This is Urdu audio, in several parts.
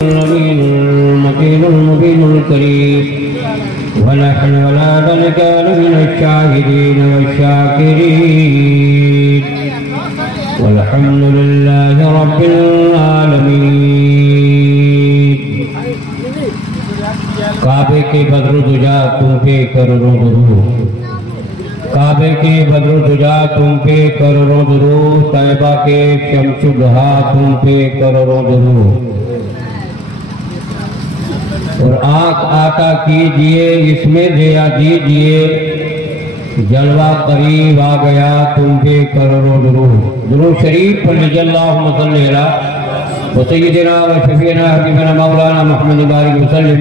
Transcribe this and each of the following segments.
الأمين المكين المبين الكريم ونحن ولا ذلك من الشاهدين والشاكرين والحمد لله رب العالمين. کعبے کے بدر دجا تم پہ کروڑوں درود، کعبے کے بدر دجا تم پہ کروڑوں درود، طیبہ کے شمس الضحیٰ تم پہ کروڑوں درود. اور آنکھ آتا کیجئے اس میں دیا دیجئے، جلوہ قریب آ گیا تم پہ کروڑوں درود. درود شریف پر اللہم صلی علی وسیدنا و شفیعنا حبیبنا مولانا محمد بارک وسلم.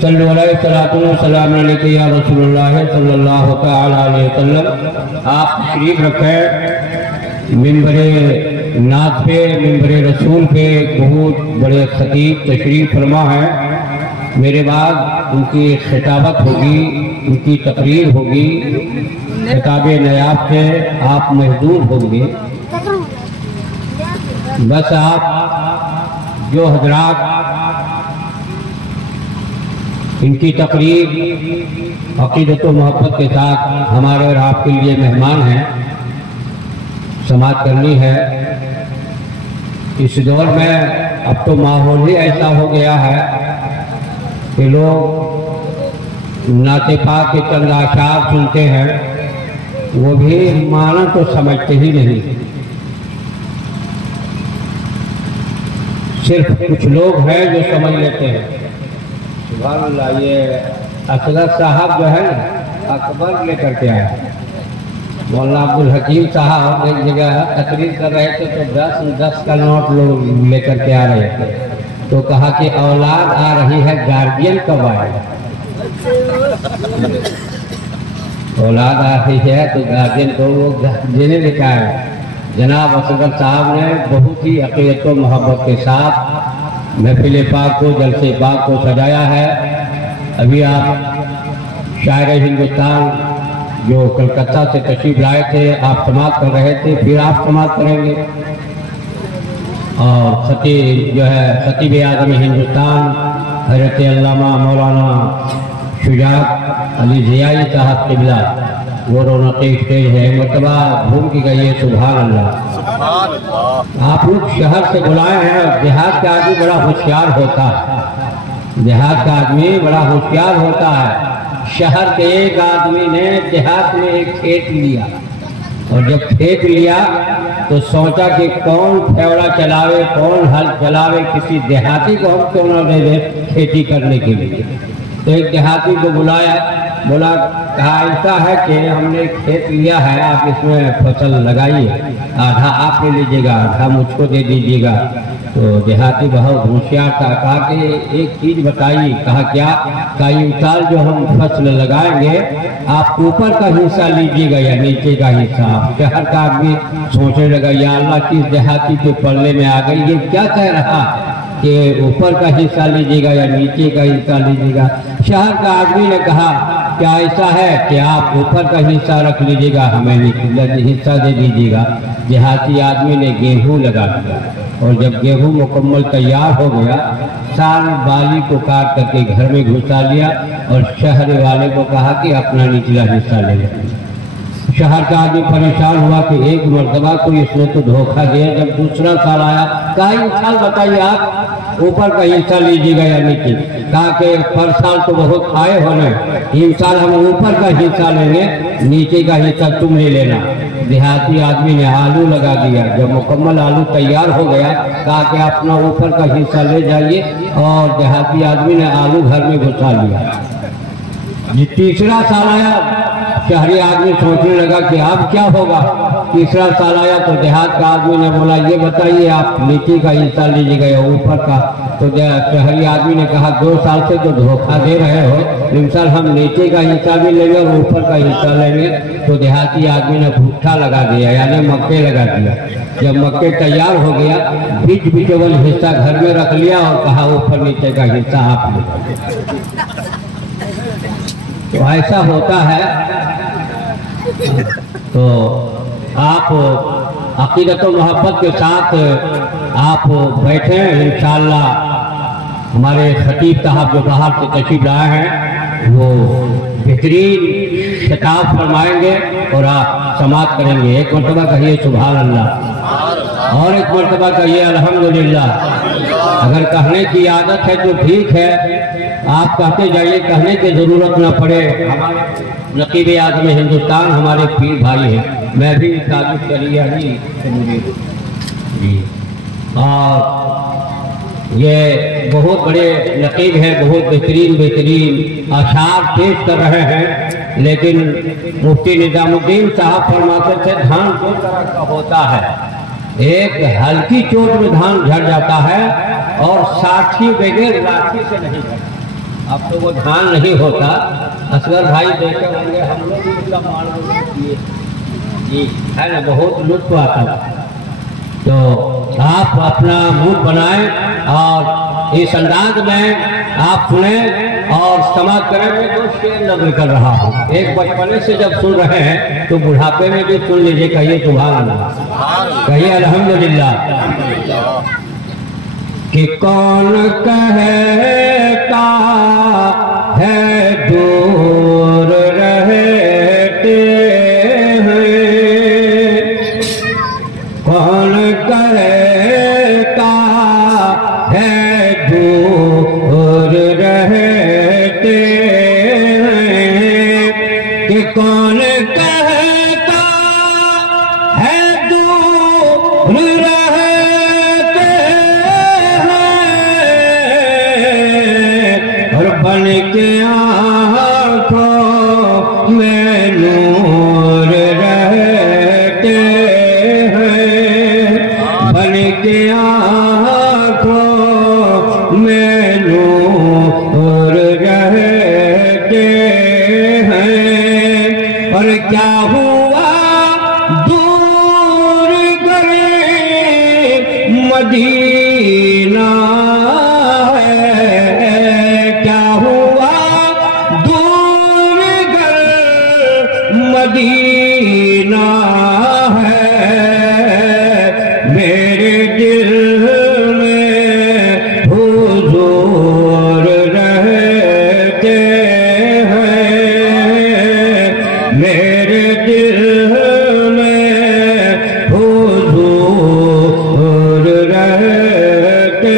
صلو علیہ السلام علیکہ یا رسول اللہ صلی اللہ علیہ وسلم. آپ تشریف رکھیں منبر ناز پہ، منبر رسول پہ. بہت بڑے خطیب تشریف فرما ہیں. میرے بعد ان کی خطابت ہوگی، ان کی تقریر ہوگی. خطاب نیاب سے آپ محظوظ ہوں گے. بس آپ جو حضرات ان کی تقریر عقیدت و محبت کے ساتھ ہمارے اور آپ کے لیے مہمان ہیں، سماعت کرنی ہے. اس دور میں اب تو ماحول ہی ایسا ہو گیا ہے کہ لوگ نعت پاک کے چند اشعار سنتے ہیں، وہ بھی معنی تو سمجھتے ہی نہیں. صرف کچھ لوگ ہیں جو سمجھ لیتے ہیں. سبحان اللہ. یہ اصغر صاحب جو ہے نا اکبر لے کر کے آیا. مولانا عبدالحکیم صاحب ایک جگہ تقریر کر رہے تھے تو 10 کا نوٹ لوگ لے کر کے آ رہے تھے. تو کہا کہ اولاد آ رہی ہے، گارجین کب آئے؟ اولاد آ رہی ہے تو گارجین کو وہ گارجین لکھا ہے. جناب اصغر صاحب نے بہت ہی عقیدت و محبت کے ساتھ محفل پاک کو، جلسے پاک کو سجایا ہے. ابھی آپ شاعر ہندوستان جو کلکتہ سے تشریف لائے تھے، آپ سماعت کر رہے تھے، پھر آپ سماعت کریں گے. اور خطیب جو ہے خطیب اعظم ہندوستان حضرت علامہ مولانا شجاعت علی ضیائی صاحب قبلہ، وہ رونق اسٹیج ہے. مرتبہ گھوم کی گئی ہے. سبحان اللہ. آپ لوگ شہر سے بلائے ہیں. دیہات کا آدمی بڑا ہوشیار ہوتا ہے. دیہات کا آدمی بڑا ہوشیار ہوتا ہے. شہر کے ایک آدمی نے دیہات میں ایک کھیت لیا، اور جب کھیت لیا تو سوچا کہ کون پھیوڑا چلاوے، کون ہل چلاوے، کسی دیہاتی کو ہم کیوں نہ دے دیں کھیتی کرنے کے لیے. تو ایک دیہاتی کو بلایا، بولا کہا ایسا ہے کہ ہم نے کھیت لیا ہے، آپ اس میں فصل لگائیے، آدھا آپ لے لیجیے گا، آدھا مجھ کو دے دیجیے گا. تو دیہاتی بہت ہوشیار تھا. کہا کہ ایک چیز بتائیے. کہا کیا؟ کہا اس سال جو ہم فصل لگائیں گے آپ اوپر کا حصہ لیجیے گا یا نیچے کا حصہ؟ شہر کا آدمی سوچنے لگا یا اللہ کس دیہاتی کے پلے میں آ گئی، یہ کیا کہہ رہا کہ اوپر کا حصہ لیجیے گا یا نیچے کا حصہ لیجیے گا؟ شہر کا آدمی نے کہا کیا ایسا ہے کہ آپ اوپر کا حصہ رکھ لیجیے گا، ہمیں حصہ دے دیجیے گا. دیہاتی آدمی نے گیہوں لگا دیا، اور جب گیہوں مکمل تیار ہو گیا سارے بالی کو کاٹ کر کے گھر میں گھسا لیا، اور شہر والے کو کہا کہ اپنا نچلا حصہ لے لیں. شہر کا آدمی پریشان ہوا کہ ایک مرتبہ کو اس نے تو دھوکہ دیا. جب دوسرا سال آیا کہا ان سال بتائیے آپ اوپر کا حصہ لیجیے گا یا نیچے؟ کہا کہ پر سال تو بہت آئے ہونے، ان سال ہم اوپر کا حصہ لیں گے، نیچے کا حصہ تم لے لینا. دیہاتی آدمی نے آلو لگا دیا. جب مکمل آلو تیار ہو گیا کہا کہ اپنا اوپر کا حصہ لے جائیے، اور دیہاتی آدمی نے آلو گھر میں گھسا لیا. تیسرا سال آیا، شہری آدمی سوچنے لگا کہ اب کیا ہوگا. تیسرا سال آیا تو دیہات کا آدمی نے بولا یہ بتائیے آپ نیچے کا حصہ لیجیے گا یا اوپر کا؟ تو شہری آدمی نے کہا 2 سال سے تو دھوکہ دے رہے ہو، ان سال ہم نیچے کا حصہ بھی لیں گے اور اوپر کا حصہ لیں گے. تو دیہاتی آدمی نے بھٹا لگا دیا، یعنی مکے لگا دیا. جب مکے تیار ہو گیا بیچ بیچول حصہ گھر میں رکھ لیا اور کہا اوپر نیچے کا حصہ آپ لے. تو ایسا ہوتا ہے. تو آپ عقیدت و محبت کے ساتھ آپ بیٹھیں، انشاءاللہ ہمارے خطیب صاحب جو باہر سے تشریف لائے ہیں وہ بہترین خطاب فرمائیں گے اور آپ سماعت کریں گے. ایک مرتبہ کہیے سبحان اللہ، اور ایک مرتبہ کہیے الحمدللہ. اگر کہنے کی عادت ہے تو ٹھیک ہے، آپ کہتے جائیے، کہنے کی ضرورت نہ پڑے. ہمارے نقیب اعظم ہندوستان ہمارے پیر بھائی ہیں. میں بھی تعریف کریے جی. اور یہ بہت بڑے نقیب ہیں، بہت بہترین اشعار پیش کر رہے ہیں. لیکن مفتی نظام الدین صاحب فرماتے تھے دھان دو طرح کا ہوتا ہے، ایک ہلکی چوٹ میں دھان جھڑ جاتا ہے اور ساتھی بغیر لاٹھی سے نہیں جھڑتا. اب تو وہ دھان نہیں ہوتا. اصغر بھائی دیکھے ہوں گے، ہم لوگ بھی اس کا معلوم کیے جی، ہے نا، بہت لطف آتا ہے. تو آپ اپنا منہ بنائیں اور اس انداز میں آپ سنیں اور سماعت کریں. میں دو شعر نظر کر رہا ہوں. ایک بچپنے سے جب سن رہے ہیں تو بڑھاپے میں بھی سن لیجیے. کہیے سبحان اللہ، کہیے الحمدللہ. کہ کون کہتا ہے دور رہتے ہیں، کون کہتا ہے دور رہتے ہیں، کہ کون کہتا ہے دور رہتے ہیں، اور بن کے آنکھوں میں نور رہتے ہیں، بن کے آنکھوں میں نور رہتے ہیں. اور کیا ہوا دور گئے مدینہ ہے، کیا ہوا دور گئے مدینہ ہے، میرے دل میں حضور رہتے ہیں، میرے دل میں حضور رہتے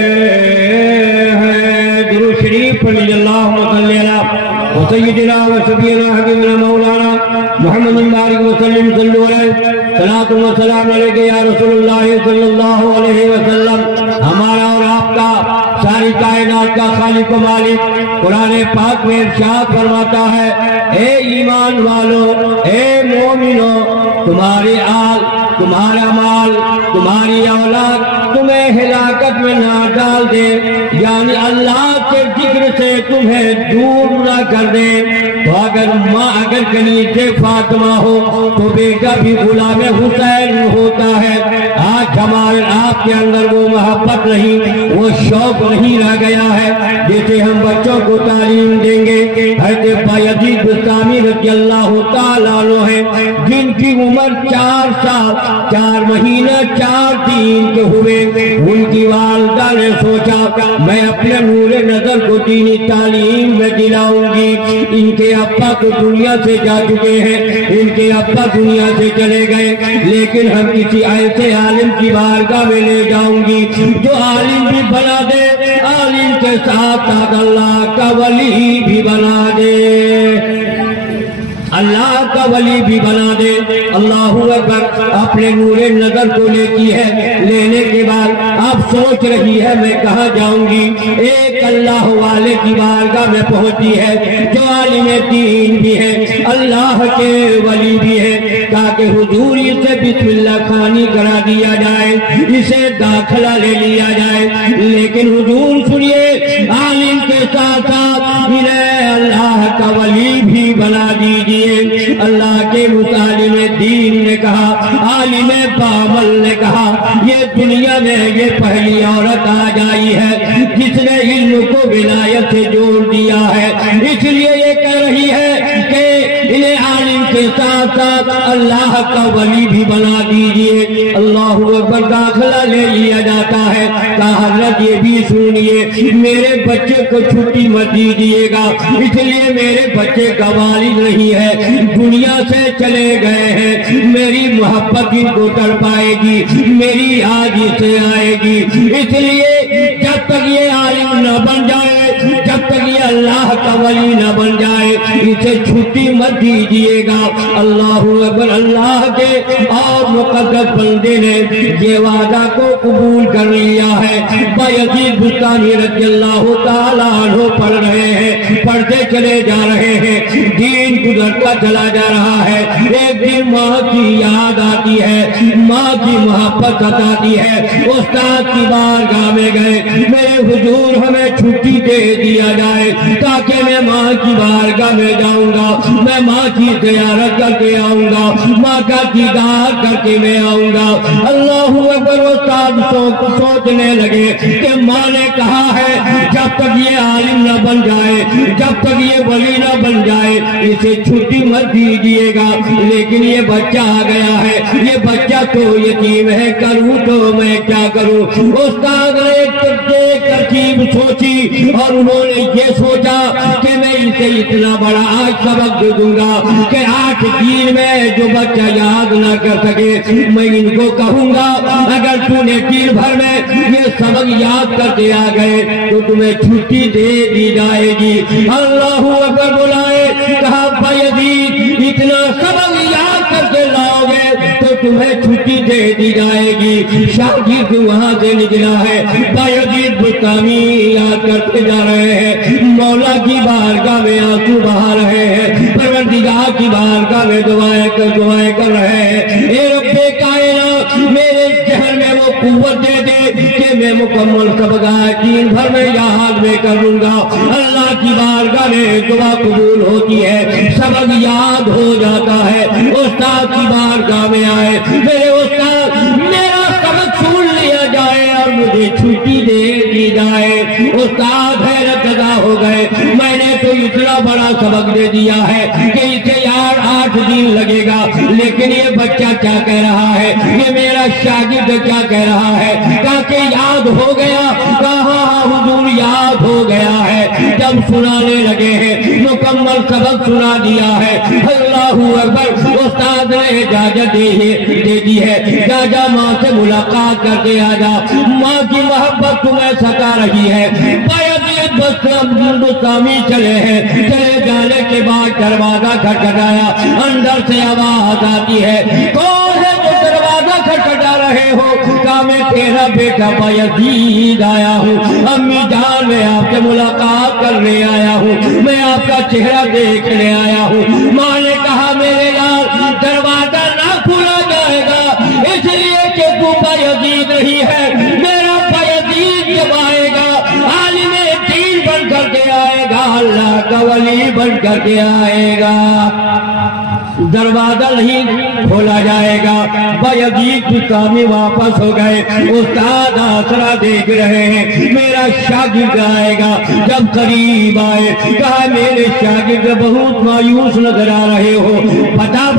ہیں. درود شریف پڑھ لیجیے. اللہم صلی علی سیدنا و شفیعنا حبیبنا مولانا محمد بارک وسلم. صلو علیہ صلاۃ و سلام علیکہ یا رسول اللہ صلی اللہ علیہ وسلم. ہمارا اور آپ کا ساری کائنات کا خالق و مالک قرآن پاک میں ارشاد فرماتا ہے، اے ایمان والو، اے مومنو، تمہاری آل، تمہارا مال، تمہاری اولاد تمہیں ہلاکت میں نہ ڈال دے، یعنی اللہ کے ذکر سے تمہیں دور نہ کر دے. تو اگر ماں اگر کنیزِ فاطمہ ہو تو بیٹا بھی غلام حسین ہوتا ہے. آج ہمارے آپ کے اندر وہ محبت نہیں، وہ شوق نہیں رہ گیا ہے جسے ہم بچوں کو تعلیم دیں گے. حضرت بایزید بستامی رضی اللہ تعالیٰ عنہ ہیں، جن کی عمر 4 سال 4 مہینہ 4 دن کے ہوئے. ان کی والدہ نے سوچا میں اپنے نور نظر کو دینی تعلیم میں دلاؤں گی. ان کے ابا تو دنیا سے جا چکے ہیں، ان کے ابا دنیا سے چلے گئے، لیکن ہم کسی ایسے عالم کی بارگاہ میں لے جاؤں گی جو عالم بھی بنا دے، عالم کے ساتھ ساتھ اللہ کا ولی بھی بنا دے، اللہ کا ولی بھی بنا دے. اللہ اکبر. اپنے نور نظر کو لیتی ہے، لینے کے بعد اب سوچ رہی ہے میں کہاں جاؤں گی. ایک اللہ والے کی بارگاہ میں پہنچی ہے جو عالم دین بھی ہے، اللہ کے ولی بھی ہے، تاکہ حضور سے بسم اللہ خوانی کرا دیا جائے، اسے داخلہ لے لیا جائے. لیکن حضور سنیے، عالم کے ساتھ ساتھ انہیں اللہ کا ولی بھی بنا دیجیے. اللہ کے عالم دین نے کہا، عالم بامل نے کہا، یہ دنیا میں یہ پہلی عورت آ جائی ہے جس نے علم کو ولایت سے جوڑ دیا ہے. اس لیے یہ کہہ رہی ہے کہ انہیں عالم کے ساتھ ساتھ اللہ کا ولی بھی بنا دیجئے۔ اللہ اکبر، داخلہ لے لیا جاتا ہے۔ کہا حضرت یہ بھی سنیے، میرے بچے کو چھٹی مت دیجئے گا، اس لیے میرے بچے کا والد نہیں ہے، دنیا سے چلے گئے ہیں، میری محبت ان کو تڑپائے گی، میری یاد اسے آئے گی، اس لیے جب تک یہ عالم نہ بن جائے، جب تک یہ اللہ کا ولی نہ بن جائے، اسے چھٹی مت دیجئے گا۔ اللہ اکبر، اللہ کے اور مقدس بندے نے یہ وعدہ کو قبول کر لیا ہے۔ بایزید بستامی رضی اللہ تعالیٰ عنہ پڑھ رہے ہیں، پڑھتے چلے جا رہے ہیں، دین گزرتا چلا جا رہا ہے۔ ایک دن ماں کی یاد آتی ہے، ماں کی محبت ستاتی ہے، استاد کی بارگاہ میں گئے، میرے حضور ہمیں چھٹی دے دیا جائے تاکہ میں ماں کی بارگاہ میں جاؤں گا، میں ماں کی زیارت کر کے آؤں گا، ماں کا دیدار کر کے میں آؤں گا۔ اللہ اکبر، استاد سوچنے لگے کہ ماں نے کہا ہے جب تک یہ عالم نہ بن جائے، جب تک یہ ولی نہ بن جائے، اسے چھٹی مت دیجیے گا، لیکن یہ بچہ آ گیا ہے، یہ بچہ تو یتیم ہے، کروں تو میں کیا کروں؟ استاد نے ایک ترکیب سوچی اور انہوں نے یہ سوچا کہ میں اسے اتنا بڑا آج سبق دے دوں گا کہ 8 دن میں جو بچہ یاد نہ کر سکے، میں ان کو کہوں گا اگر تو نے دن بھر میں یہ سبق یاد کر کے آ گئے تو تمہیں چھٹی دے دی جائے گی۔ اللہ اکبر بلائے، کہا بایزید اتنا سبق یاد کر کے لاؤ گے تو تمہیں چھٹی دے دی جائے گی۔ شاگرد وہاں سے نکلا ہے، بایزید بستامی یاد کرتے جا رہے ہیں، مولا کی بارگاہ میں آنسو بہا رہے ہیں، پروردگار کی بارگاہ میں دعائیں کر رہے ہیں، اے رب کائنات میرے ذہن میں وہ قوت دے دے کہ میں مکمل سبق دن بھر میں یاد میں کروں گا۔ اللہ کی بارگاہ میں دعا قبول ہوتی ہے، سبق یاد ہو جاتا ہے۔ استاد کی بارگاہ میں آئے، میرے استاد میرا سبق سن لیا جائے اور مجھے چھٹی دے دی جائے۔ استاد حیرت زدہ ہو گئے، میں نے تو اتنا بڑا سبق دے دیا ہے کہ اسے یار 8 دن لگے گا، لیکن یہ بچہ کیا کہہ رہا ہے، یہ میرا شاگرد کیا کہہ رہا ہے، تاکہ یاد ہو گیا؟ کہا حضور یاد ہو گیا ہے، جب سنانے لگے ہیں مکمل سبق سنا دیا ہے۔ اللہ اکبر، استاد نے اجازت دے دی ہے، جا جا ماں سے ملاقات کر کے آ جا، ماں کی محبت تمہیں ستا رہی ہے۔ بایزید بستامی چلے ہیں، چلے جانے کے بعد دروازہ کھٹکھٹایا، اندر سے آواز آتی ہے، کون ہے جو دروازہ کھٹکھٹا رہے ہو؟ کہا میں تیرا بیٹا بایزید آیا ہوں، امی جان میں آپ سے ملاقات کرنے آیا ہوں، میں آپ کا چہرہ دیکھنے آیا ہوں۔ ماں نے کہا میرے لال دروازہ نہ کھولا جائے گا، اس لیے کہ تو بایزید نہیں ہے، میرا بایزید جب آئے گا عالم دین بن کر کے آئے گا، اللہ کا ولی بن کر کے آئے گا، دروازہ نہیں کھولا جائے گا۔ بایزید بستامی واپس ہو گئے، استاد آسرا دیکھ رہے ہیں میرا شاگرد آئے گا۔ جب قریب آئے کہا میرے شاگرد بہت مایوس نظر آ رہے ہو، بتا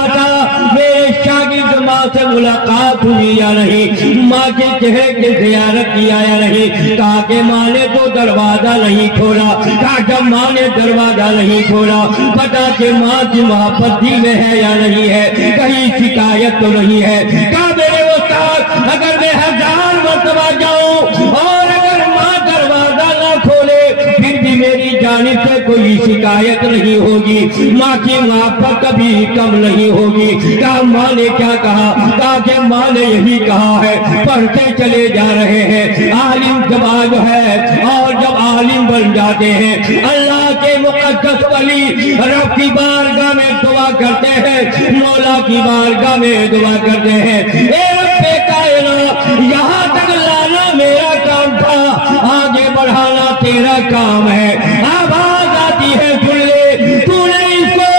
میرے شاگرد ماں سے ملاقات ہوئی یا نہیں، ماں کے چہرے کی زیارت کیا یا نہیں؟ کہا کہ ماں نے تو دروازہ نہیں کھولا۔ کہا جب ماں نے دروازہ نہیں کھولا بتا کہ ماں کی محبت دل میں ہے یا نہیں ہے، کہیں شکایت تو نہیں ہے؟ کہا میرے استاد اگر میں 1000 مرتبہ جاؤں اور اگر ماں دروازہ نہ کھولے پھر بھی میری جانب سے کوئی شکایت نہیں ہوگی، ماں کی محبت کبھی کم نہیں ہوگی۔ کہا ماں نے کیا کہا؟ کہا کہ ماں نے یہی کہا ہے۔ پڑھتے چلے جا رہے ہیں، عالم جب جو ہے اور جب عالم بن جاتے ہیں اللہ کے مقدس ولی رب کی بارگاہ میں دعا کرتے ہیں، مولا کی بارگاہ میں دعا کرتے ہیں، اے رب کائنات یہاں تک لانا میرا کام تھا، آگے بڑھانا تیرا کام ہے۔ آواز آتی ہے سن لے، تو نے اس کو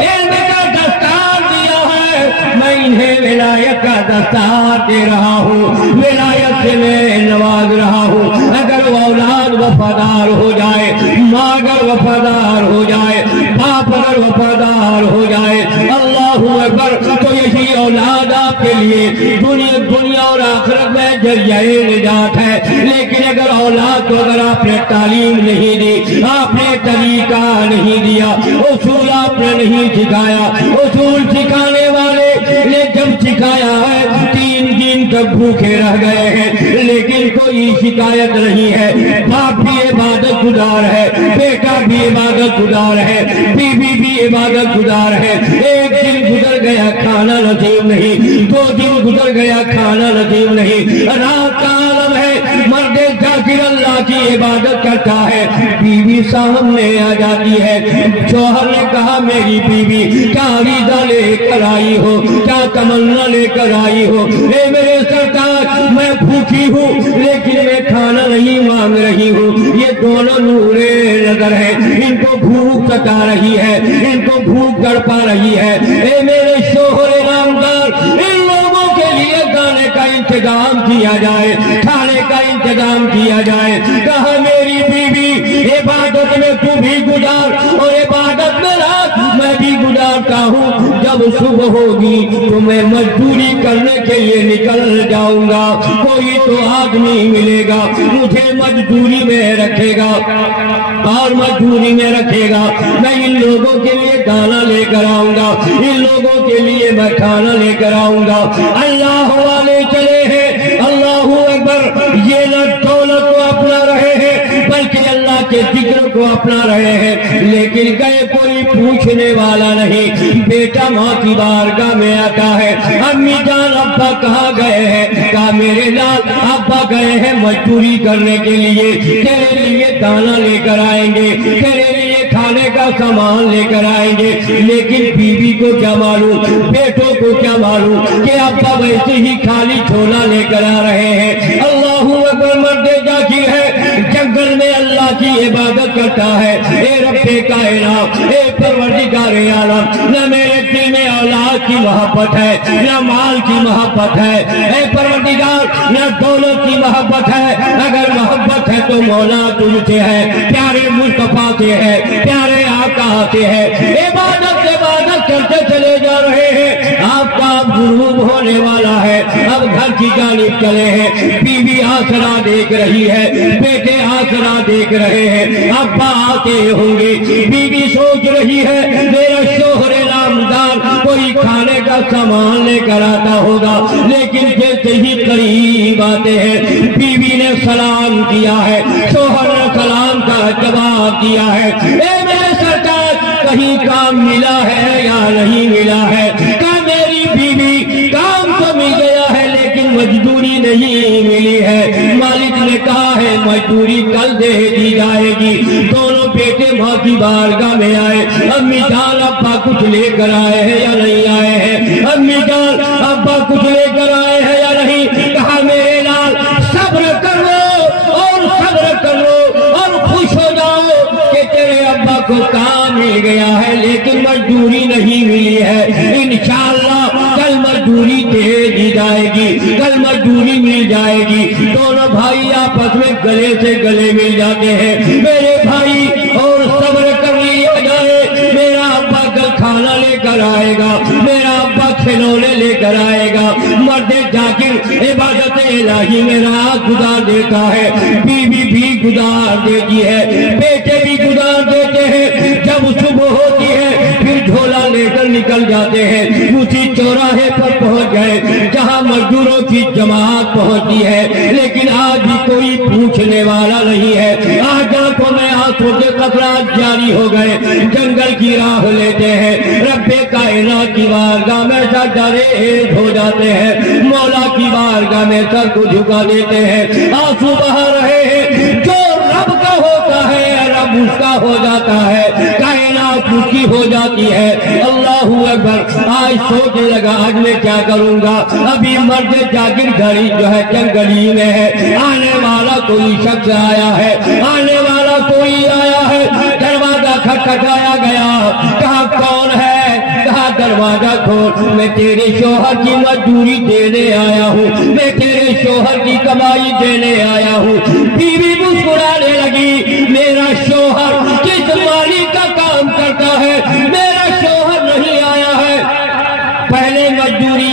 علم کا دستار دیا ہے، میں انہیں ولایت کا دستار دے رہا ہوں، ولایت سے میں نواز رہا ہوں۔ اگر وہ اولاد وفادار ہو جائے، ماں اگر وفادار ہو جائے، باپ اگر وفادار ہو جائے، اللہ سفر تو یہی اولاد آپ کے لیے دنیا اور آخرت میں ذریعہ نجات ہے. لیکن اگر اولاد کو اگر آپ نے تعلیم نہیں دی, آپ نے طریقہ نہیں دیا, اصول آپ نے نہیں سکھایا, اصول سکھانے والے نے جب سکھایا ہے 3 دن تک بھوکے رہ گئے ہیں لیکن کوئی شکایت نہیں ہے. باپ بھی عبادت گزار ہے, بیٹا بھی عبادت گزار ہے, بیوی بھی عبادت گزار ہے. ایک دن گزر گیا کھانا نصیب نہیں, 2 دن گزر گیا کھانا نصیب نہیں. رات کا عالم ہے, مرد ذاکر اللہ کی عبادت کرتا ہے, بیوی سامنے آ جاتی ہے. شوہر نے کہا میری بیوی کیا عریضہ لے کر آئی ہو, کیا تمنا لے کر آئی ہو؟ اے میرے سرکار میں بھوکی ہوں لیکن میں کھانا نہیں مانگ رہی ہوں. یہ دونوں نورے نظر ہیں, ان کو بھوک ستا رہی ہے, ان کو بھوک تڑپا رہی ہے. اے میرے شوہر نامدار, ان لوگوں کے لیے کھانے کا انتظام کیا جائے, کھانے کا انتظام کیا جائے. کہا میری بیوی عبادت میں تو بھی گزار اور عبادت میں رات میں بھی گزارتا ہوں. جب صبح ہوگی تو میں مزدوری کرنے کے لیے نکل جاؤں گا, کوئی تو آدمی ملے گا مجھے مزدوری میں رکھے گا اور مزدوری میں رکھے گا. میں ان لوگوں کے لیے دانا لے کر آؤں گا, ان لوگوں کے لیے میں کھانا لے کر آؤں گا. اللہ والے چلے ہیں, اللہ اکبر, یہ نہ دولت کو اپنا رہے ہیں بلکہ اللہ کے ذکر کو اپنا رہے ہیں. لیکن گئے کوئی پوچھنے والا نہیں. بیٹا ماں کی بارگاہ میں آتا ہے, امی جان ابا کہاں گئے ہیں؟ کہا میرے لال ابا گئے ہیں مزدوری کرنے کے لیے, تیرے لیے دانا لے کر آئیں گے, تیرے لیے کھانے کا سامان لے کر آئیں گے. لیکن بیوی کو کیا معلوم, بیٹوں کو کیا معلوم کہ ابا ویسے ہی خالی چھولا لے کر آ رہے ہیں. اللہ اکبر, مرد ذاکر ہے, جنگل میں اللہ کی عبادت کرتا ہے. اے رب کائنات, اے پروردگار عالم, نہ میرے دل میں اولاد کی محبت ہے, نہ مال کی محبت ہے. اے پروردگار, نہ دولت کی محبت ہے. اگر محبت ہے تو مولا تجھ سے ہے, پیارے مصطفیٰ سے ہے, پیارے آقا سے ہے. عبادت کرتے چلے جا رہے ہیں, آپ کا اب غروب ہونے والا ہے. اب گھر کی جانب چلے ہیں, بیوی آسرا دیکھ رہی ہے, بیٹے آسرا دیکھ رہے ہیں. ابا آتے ہوں گے, بیوی سوچ رہی ہے میرا شوہر نامدار کوئی کھانے کا سامان لے کر آتا ہوگا. لیکن جیسے ہی قریب آتے ہیں, بیوی نے سلام کیا ہے, شوہر نے سلام کا جواب دیا ہے. اے میرے سرکار, کہیں کام ملا ہے یا نہیں ملا ہے؟ کہا میری بیوی کام تو مل گیا ہے لیکن مزدوری نہیں ملی ہے. مالک نے کہا ہے مزدوری کل دے دی جائے گی. دونوں بیٹے ماں کی بارگاہ میں آئے, امی جان ابا کچھ لے کر آئے ہیں یا نہیں آئے ہیں؟ امی جان ابا کچھ لے کر آئے ہیں یا نہیں؟ کہا میرے لال صبر کر لو اور صبر کر لو اور خوش ہو جاؤ کہ تیرے ابا کو کام مل گیا ہے لیکن مزدوری نہیں ملی ہے. انشاءاللہ کل مزدوری دے دی جائے گی, کل مزدوری مل جائے گی. دونوں بھائی آپس میں گلے سے گلے مل جاتے ہیں. میرے بھائی اور صبر کر لیا جائے, میرا ابا کل کھانا لے کر آئے گا, میرا ابا کھلونے لے کر آئے گا. مرد ذاکر عبادت الہی میں رات گزار دیتا ہے, بیوی بھی گزار دیتی ہے, بیٹے بھی گزار دیتے ہیں. جب صبح ہوتی ہے پھر جھولا لے کر نکل جاتے ہیں. اسی چوراہے پر پہنچ گئے جہاں مزدوروں کی جماعت پہنچتی ہے, لیکن آج بھی کوئی پوچھنے والا نہیں ہے. آج آنکھوں میں آنسوں کے قطرات جاری ہو گئے, جنگل کی راہ لیتے ہیں, رب کائنات کی بارگاہ میں سر ڈریز ہو جاتے ہیں, مولا کی بارگاہ میں سر کو جھکا دیتے ہیں, آنسو بہا رہے ہیں. جو رب کا ہوتا ہے رب اس کا ہو جاتا ہے, کائنات اس کی ہو جاتی ہے. اللہ اکبر. آج سوچنے لگا آج میں کیا کروں گا. ابھی مرد ذاکر گھڑی جو ہے جنگلی میں ہے, آنے والا کوئی شخص آیا ہے, آنے والا کوئی آیا ہے. دروازہ کھٹکھٹایا گیا, کہا کون ہے؟ کہا دروازہ کھول, میں تیرے شوہر کی مزدوری دینے آیا ہوں, میں تیرے شوہر کی کمائی دینے آیا ہوں. بیوی مسکرانے لگی, میرا شوہر کس مالک کا کام کرتا ہے, میرا شوہر نہیں آیا ہے.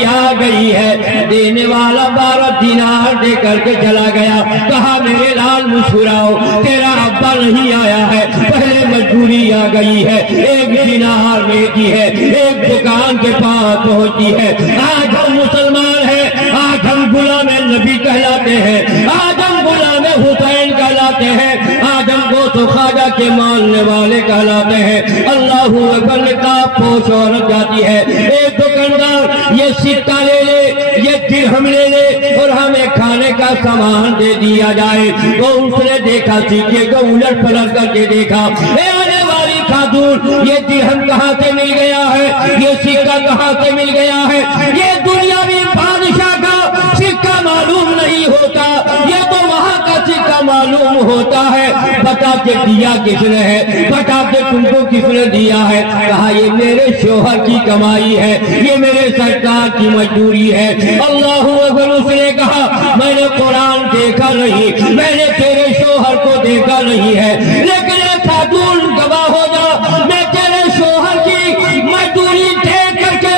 آ گئی ہے. دینے والا 12 دینار دے کر کے چلا گیا. کہا میرے لال مسکراؤ, تیرا ابا نہیں آیا ہے, پہلے مزدوری آ گئی ہے, 1 دینار بھیجی ہے, ایک دکان کے پاس پہنچی ہے. آج ہم مسلمان ہیں, آج ہم غلام نبی کہلاتے ہیں, آج ہم غلام حسین کہلاتے ہیں, آج ہم غوث و خواجہ کے ماننے والے کہلاتے ہیں. اللہ اکبر. نقاب پوش عورت جاتی ہے, ایک دکاندار یہ سکہ لے لے, یہ درہم لے لے اور ہمیں کھانے کا سامان دے دیا جائے. تو اس نے دیکھا سکے کو الٹ پلٹ کر کے دیکھا, اے آنے والی خاتون, یہ درہم کہاں سے مل گیا ہے, یہ سکہ کہاں سے مل گیا ہے. یہ دنیاوی بادشاہ کا سکہ معلوم نہیں ہوتا, یہ تو وہاں کا سکہ معلوم ہوتا ہے. بتا کے دیا کس نے ہے, بتا کے تم کو کس نے دیا ہے. کہا یہ میرے شوہر کی کمائی ہے, یہ میرے سرکار کی مزدوری ہے. اللہ اکبر. اس نے کہا میں نے قرآن دیکھا نہیں, میں نے تیرے شوہر کو دیکھا نہیں ہے, لیکن اے خاتون گواہ ہو جا, میں تیرے شوہر کی مزدوری دیکھ کر کے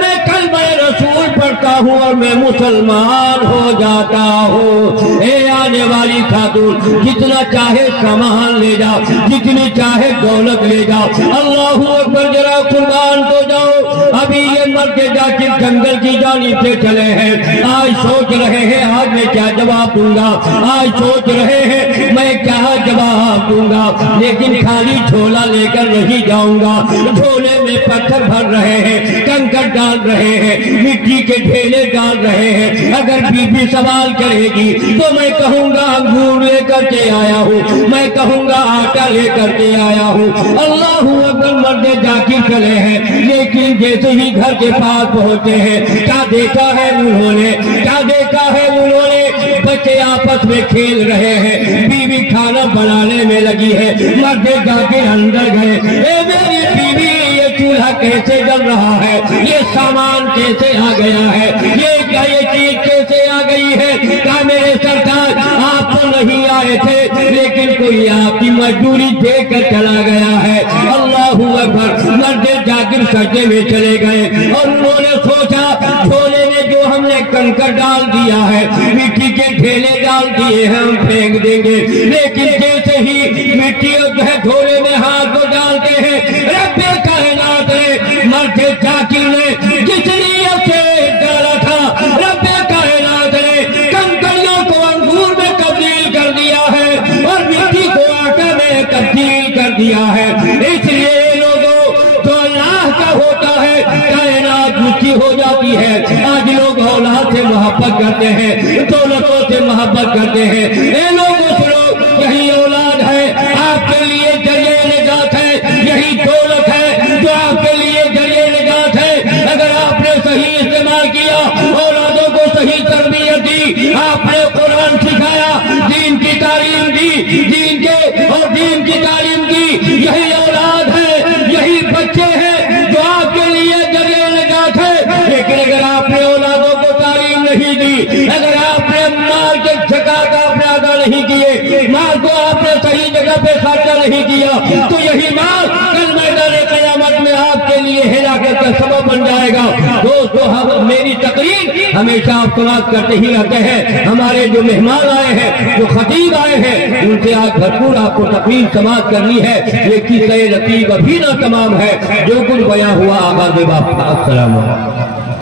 میں کلمہ رسول پڑھتا ہوں اور میں مسلمان ہو جاتا ہوں. اے آنے والی خاتون, جتنا چاہے سامان لے جاؤ, جتنی چاہے دولت لے جاؤ. اللہ اکبر. ذرا قربان تو جاؤ. ابھی یہ مرد جا کے جنگل کی جانب سے چلے ہیں, آج سوچ رہے ہیں آج میں کیا جواب دوں گا, آج سوچ رہے ہیں میں کیا جواب دوں گا, لیکن خالی جھولا لے کر نہیں جاؤں گا. جھولے میں پتھر بھر رہے ہیں, کنکر ڈال رہے ہیں, مٹی کے ڈھیلے ڈال رہے ہیں. اگر بی بی سوال کرے گی تو میں کہوں گا انگور لے کر کے آیا ہوں, میں کہوں گا آٹا لے کر کے آیا ہوں. اللہ اکبر. مرد جاکر چلے ہیں, لیکن جیسے ہی گھر کے پاس پہنچے ہیں, کیا دیکھا ہے انہوں نے, کیا دیکھا ہے انہوں نے, بچے آپس میں کھیل رہے ہیں, بیوی کھانا بنانے میں لگی ہے. مرد جاکر اندر گئے, اے میری بیوی یہ چولہا کیسے جل رہا ہے, یہ سامان کیسے آ گیا ہے, یہ چیز کیسے آ گئی ہے. کہا میرے سرکار آپ تو نہیں آئے تھے, لیکن کوئی آپ کی مزدوری دے کر چلا گیا ہے. اللہ اکبر. مرد جاکر سجدے میں چلے گئے اور انہوں نے سوچا جھولے میں جو ہم نے کنکر ڈال دیا ہے, مٹی کے ڈھیلے ڈال دیے ہیں, ہم پھینک دیں گے. لیکن جیسے ہی مٹی اور جھولے میں ہاتھ کو ڈالتے ہیں, رب کائنات نے مرد جاکر نے جس نیت سے ڈالا تھا, رب کائنات نے کنکریوں کو انگور میں تبدیل کر دیا ہے اور مٹی کو آٹا میں تبدیل کر دیا ہے. اس لیے لوگوں جو اللہ کا ہوتا ہے کائنات اونچی ہو جاتی ہے. آج لوگ اولاد سے محبت کرتے ہیں, دولتوں سے محبت کرتے ہیں. اے لوگوں سنو, یہی اولاد ہے آپ کے لیے ذریعہ نجات ہے, یہی دولت ہے جو آپ کے لیے ذریعہ نجات ہے. اگر آپ نے صحیح استعمال کیا, اولادوں کو صحیح تربیت دی, آپ نے قرآن سکھایا, دین کی تعلیم دی, دین کے اور دین کی تعلیم دی, یہی اولاد ہے, یہی بچے ہیں جو آپ کے لیے ذریعہ نجات ہے. لیکن اگر آپ نے اولادوں کو تعلیم نہیں دی, اگر آپ نے مال کے زکات آپ نے ادا نہیں کیے, مال کو آپ نے صحیح جگہ پہ خرچہ نہیں کیا, تو یہی مال کل میدان قیامت میں آپ کے لیے ہلاکت کا سبب بن جائے گا. دوستو, ہم میری تقریر ہمیشہ آپ سماعت کرتے ہی رہتے ہیں. ہمارے جو مہمان آئے ہیں, جو خطیب آئے ہیں, ان سے آج بھرپور آپ کو تقریر سماعت کرنی ہے. یہ قصہ لطیف ابھی نہ تمام ہے, جو کچھ بیان ہوا آغاز باپ. السلام علیکم.